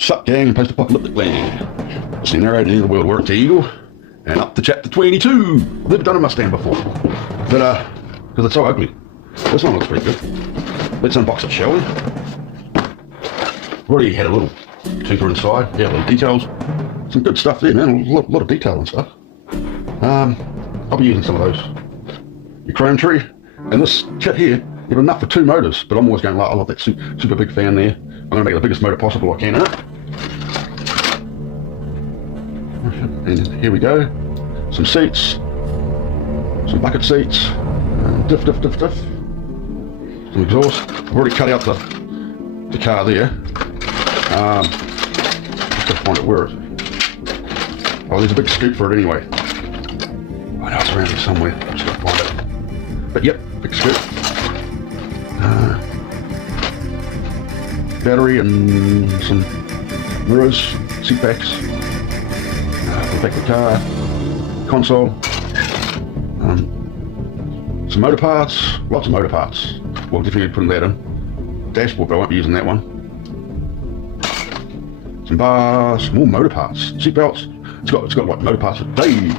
Sup gang, post-apocalyptic land. It's the narrated into the world work to Eagle, and up to chapter 22. I've never done a Mustang before, but because it's so ugly. This one looks pretty good. Let's unbox it, shall we? Already had a little tinker inside, yeah, little details. Some good stuff there, man, a lot of detail and stuff. I'll be using some of those. Your chrome tree, and this kit here, you have enough for 2 motors, but I'm always going like, I love that super big fan there. I'm going to make it the biggest motor possible I can in it. And here we go. Some seats, some bucket seats, and diff. Some exhaust. I've already cut out the car there. Just got to find it. Where is it? Oh, there's a big scoop for it anyway. I know it's around here somewhere. I've just got to find it. But yep, big scoop. Battery and some mirrors, seat backs. Back the car, console. Some motor parts, lots of motor parts. We'll definitely put that in. Dashboard, but I won't be using that one. Some bars, more motor parts, seat belts. It's got like motor parts for days.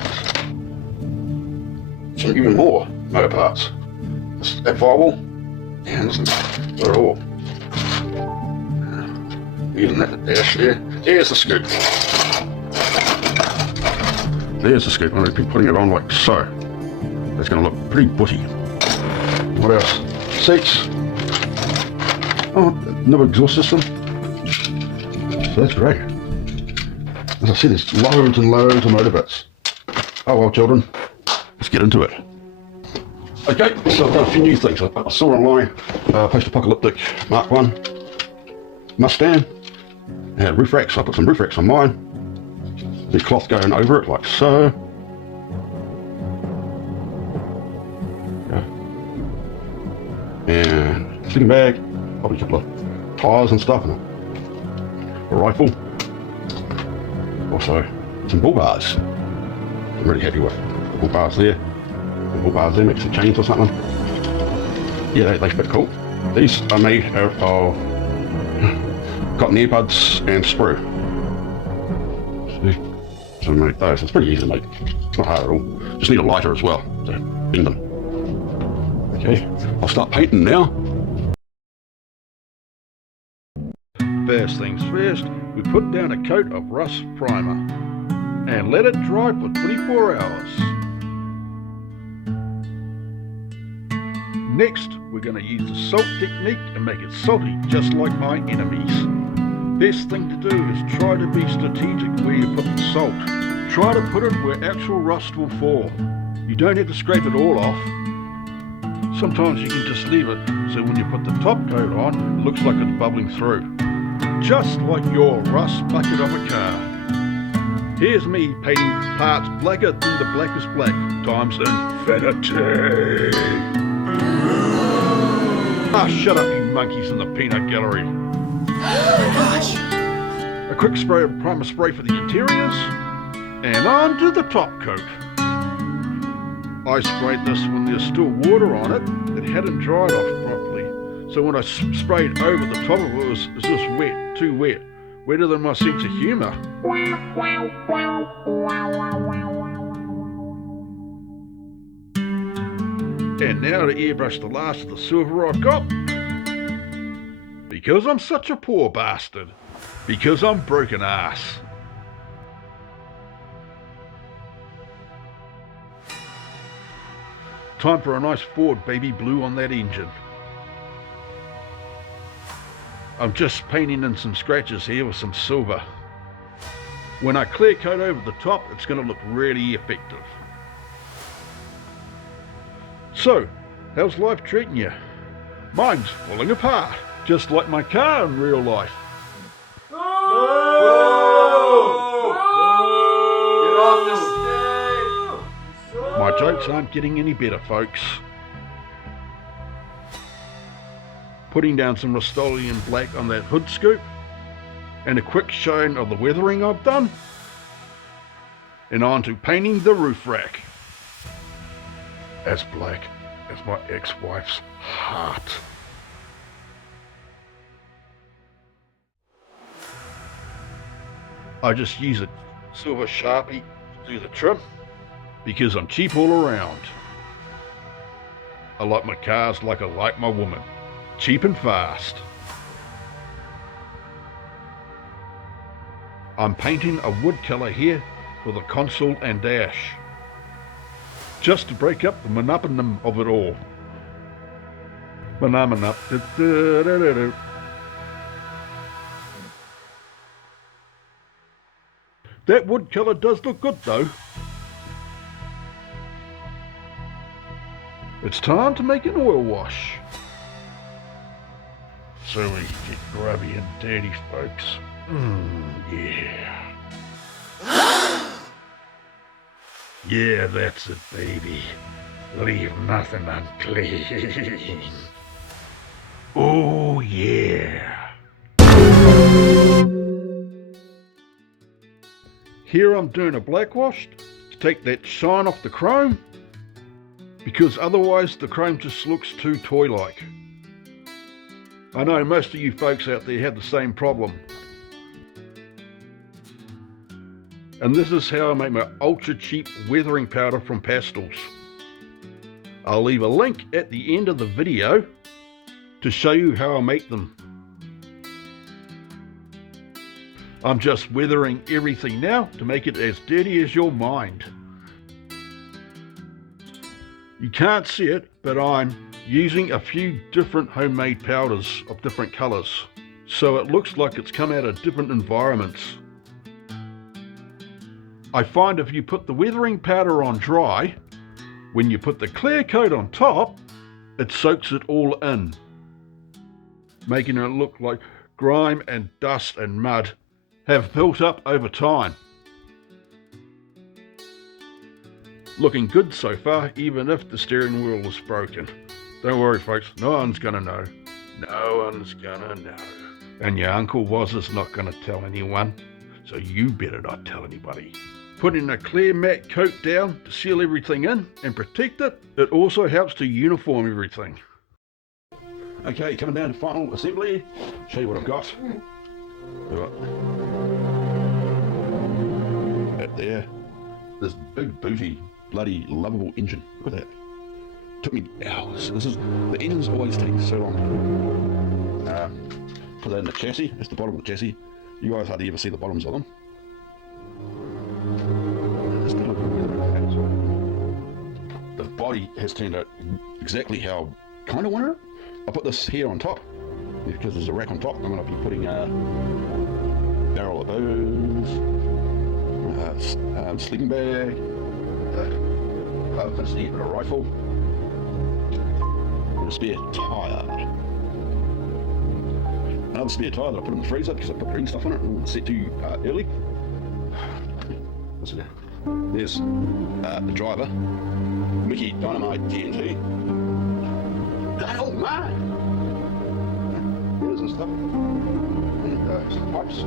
Some even more motor parts. That firewall, yeah, listen, got it all. Using that dash there. There's the scoop. There's the scoop. I'm going to be putting it on like so. That's going to look pretty bushy. What else? Seats. Oh, no exhaust system. So that's great. As I said, there's loads and loads of motor bits. Oh well, children, let's get into it. Okay, so I've done a few new things. I saw online Post-apocalyptic Mark 1 Mustang. And roof racks. I put some roof racks on mine. There's cloth going over it like so. And sleeping bag, probably a couple of tyres and stuff, and a rifle. Also some bull bars. I'm really happy with the bull bars there. The bull bars there, make some chains or something. Yeah, they fit cool. These are made out of cotton earbuds and sprue. See? So make those. It's pretty easy to make. It's not hard at all. Just need a lighter as well to bend them. Okay, I'll start painting now. First things first, we put down a coat of rust primer and let it dry for 24 hours. Next, we're going to use the salt technique and make it salty just like my enemies. Best thing to do is try to be strategic where you put the salt. Try to put it where actual rust will fall. You don't have to scrape it all off. Sometimes you can just leave it so when you put the top coat on, it looks like it's bubbling through. Just like your rust bucket of a car. Here's me painting parts blacker than the blackest black times infinity. Ah, shut up you monkeys in the peanut gallery. Gosh. A quick spray of primer spray for the interiors, and on to the top coat. I sprayed this when there's still water on it. It hadn't dried off properly, so when I sprayed over the top of it, it was just wet, too wet. Wetter than my sense of humour. And now to airbrush the last of the silver I've got. Because I'm such a poor bastard. Because I'm broken ass. Time for a nice Ford baby blue on that engine. I'm just painting in some scratches here with some silver. When I clear coat over the top, it's going to look really effective. So, how's life treating you? Mine's falling apart, just like my car in real life. Get off the stage! My jokes aren't getting any better, folks. Putting down some Rust-Oleum black on that hood scoop, and a quick showing of the weathering I've done, and on to painting the roof rack. As black as my ex-wife's heart. I just use a silver Sharpie to do the trim because I'm cheap all around. I like my cars like I like my woman, cheap and fast. I'm painting a wood colour here for the console and dash, just to break up the monotony of it all. That wood colour does look good though. It's time to make an oil wash, so we can get grubby and dirty, folks. Yeah. Yeah, that's it, baby. Leave nothing unclean. Oh, yeah. Here I'm doing a black wash to take that shine off the chrome, because otherwise the chrome just looks too toy-like. I know most of you folks out there have the same problem. And this is how I make my ultra cheap weathering powder from pastels. I'll leave a link at the end of the video to show you how I make them. I'm just weathering everything now to make it as dirty as your mind. You can't see it, but I'm using a few different homemade powders of different colours, so it looks like it's come out of different environments. I find if you put the weathering powder on dry, when you put the clear coat on top, it soaks it all in, making it look like grime and dust and mud have built up over time. Looking good so far, even if the steering wheel is broken. Don't worry folks, no one's gonna know. No one's gonna know. And your Uncle Woz is not gonna tell anyone, so you better not tell anybody. Putting a clear matte coat down to seal everything in and protect it, it also helps to uniform everything. Okay, coming down to final assembly, show you what I've got. Right there, this big booty, bloody lovable engine. Look at that. Took me hours. The engines always take so long. Put that in the chassis. That's the bottom of the chassis. You guys hardly ever see the bottoms of them. The body has turned out exactly how I kind of wanted it. I put this here on top because there's a rack on top. I'm going to be putting a barrel of booze, sleeping bag, a rifle, and a spare tyre. Another spare tyre that I put in the freezer because I put green stuff on it and set too early. What's it there? There's the driver, Mickey Dynamite TNT. Oh my! There's some stuff. And some pipes.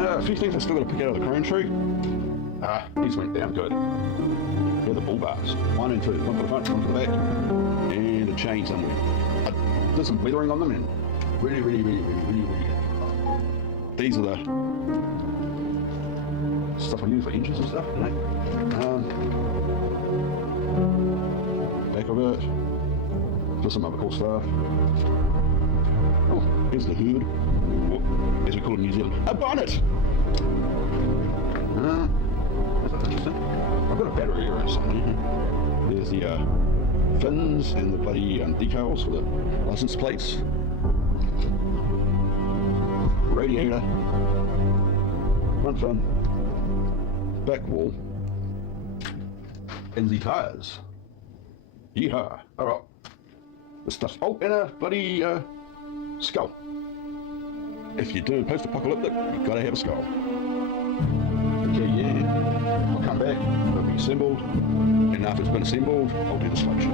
A few things I still got to pick out of the crane tree. These went down good. They're the bullbars. 1 and 2. One for the front, one for the back. And a chain somewhere. I did some weathering on them and really. These are the stuff I use for engines and stuff, you know. Back of it. Just some other cool stuff. Oh, here's the hood. Or, as we call it in New Zealand, a bonnet! I've got a battery here or something. There's the fins and the bloody decals for the license plates. Radiator. Front fin. Back wall. And the tires. Yeehaw. Alright. The stuff. Oh, and a bloody skull. If you're doing post-apocalyptic, you've got to have a skull. Okay, yeah. I'll come back, it'll be assembled, and after it's been assembled, I'll do the selection.